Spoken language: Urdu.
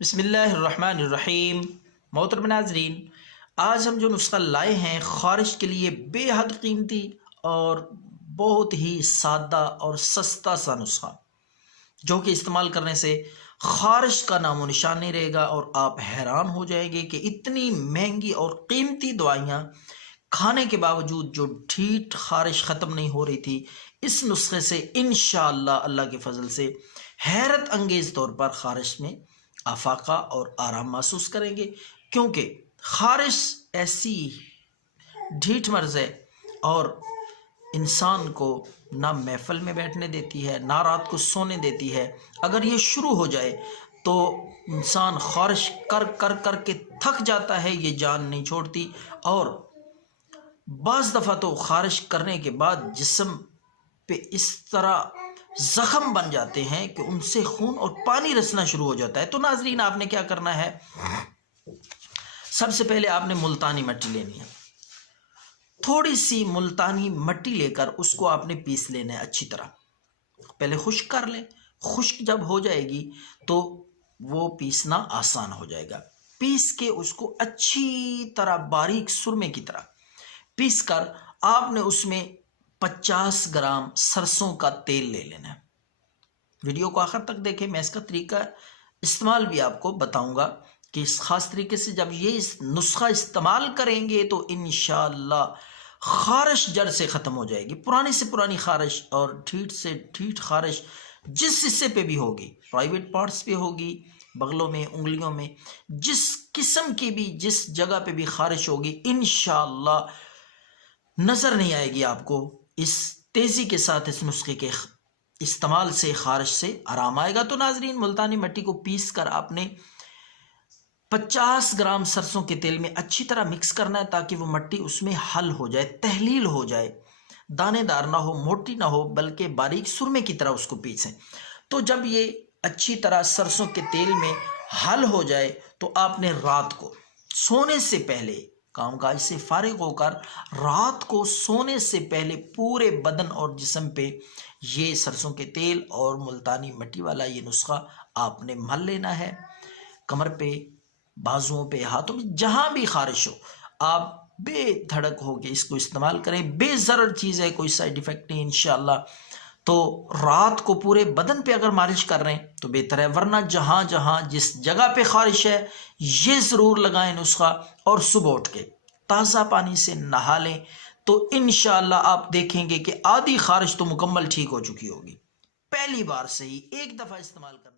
بسم اللہ الرحمن الرحیم۔ محترم ناظرین، آج ہم جو نسخہ لائے ہیں خارش کے لیے بے حد قیمتی اور بہت ہی سادہ اور سستا سا نسخہ، جو کہ استعمال کرنے سے خارش کا نام و نشان نہیں رہے گا اور آپ حیران ہو جائیں گے کہ اتنی مہنگی اور قیمتی دوائیاں کھانے کے باوجود جو ڈھیٹ خارش ختم نہیں ہو رہی تھی، اس نسخے سے انشاءاللہ اللہ کے فضل سے حیرت انگیز طور پر خارش میں افاقہ اور آرام محسوس کریں گے، کیونکہ خارش ایسی ڈھیٹ مرض ہے اور انسان کو نہ محفل میں بیٹھنے دیتی ہے نہ رات کو سونے دیتی ہے۔ اگر یہ شروع ہو جائے تو انسان خارش کر کر کر کے تھک جاتا ہے، یہ جان نہیں چھوڑتی، اور بعض دفعہ تو خارش کرنے کے بعد جسم پہ اس طرح زخم بن جاتے ہیں کہ ان سے خون اور پانی رسنا شروع ہو جاتا ہے۔ تو ناظرین، آپ نے کیا کرنا ہے، سب سے پہلے آپ نے ملتانی مٹی لینی ہے۔ تھوڑی سی ملتانی مٹی لے کر اس کو آپ نے پیس لینا ہے اچھی طرح۔ پہلے خشک کر لیں، خشک جب ہو جائے گی تو وہ پیسنا آسان ہو جائے گا۔ پیس کے اس کو اچھی طرح باریک سرمے کی طرح پیس کر آپ نے اس میں 50 گرام سرسوں کا تیل لے لینا ہے۔ ویڈیو کو آخر تک دیکھیں، میں اس کا طریقہ استعمال بھی آپ کو بتاؤں گا کہ اس خاص طریقے سے جب یہ اس نسخہ استعمال کریں گے تو انشاءاللہ خارش جڑ سے ختم ہو جائے گی۔ پرانی سے پرانی خارش اور ڈھیٹ سے ڈھیٹ خارش جس حصے پہ بھی ہوگی، پرائیویٹ پارٹس پہ ہوگی، بغلوں میں، انگلیوں میں، جس قسم کی بھی جس جگہ پہ بھی خارش ہوگی، انشاءاللہ نظر نہیں آئے گی آپ کو۔ اس تیزی کے ساتھ اس نسخے کے استعمال سے خارش سے آرام آئے گا۔ تو ناظرین، ملتانی مٹی کو پیس کر آپ نے 50 گرام سرسوں کے تیل میں اچھی طرح مکس کرنا ہے تاکہ وہ مٹی اس میں حل ہو جائے، تحلیل ہو جائے، دانے دار نہ ہو، موٹی نہ ہو، بلکہ باریک سرمے کی طرح اس کو پیسیں۔ تو جب یہ اچھی طرح سرسوں کے تیل میں حل ہو جائے تو آپ نے رات کو سونے سے پہلے، کام کاج سے فارغ ہو کر رات کو سونے سے پہلے پورے بدن اور جسم پہ یہ سرسوں کے تیل اور ملتانی مٹی والا یہ نسخہ آپ نے مل لینا ہے۔ کمر پہ، بازوؤں پہ، ہاتھوں میں، جہاں بھی خارش ہو، آپ بے دھڑک ہو کے اس کو استعمال کریں۔ بے ضرر چیز ہے، کوئی سائیڈ ایفیکٹ نہیں انشاءاللہ۔ تو رات کو پورے بدن پہ اگر مالش کر رہے ہیں تو بہتر ہے، ورنہ جہاں جہاں جس جگہ پہ خارش ہے یہ ضرور لگائیں نسخہ، اور صبح اٹھ کے تازہ پانی سے نہا لیں تو انشاءاللہ آپ دیکھیں گے کہ آدھی خارش تو مکمل ٹھیک ہو چکی ہوگی۔ پہلی بار سے ہی ایک دفعہ استعمال کرنا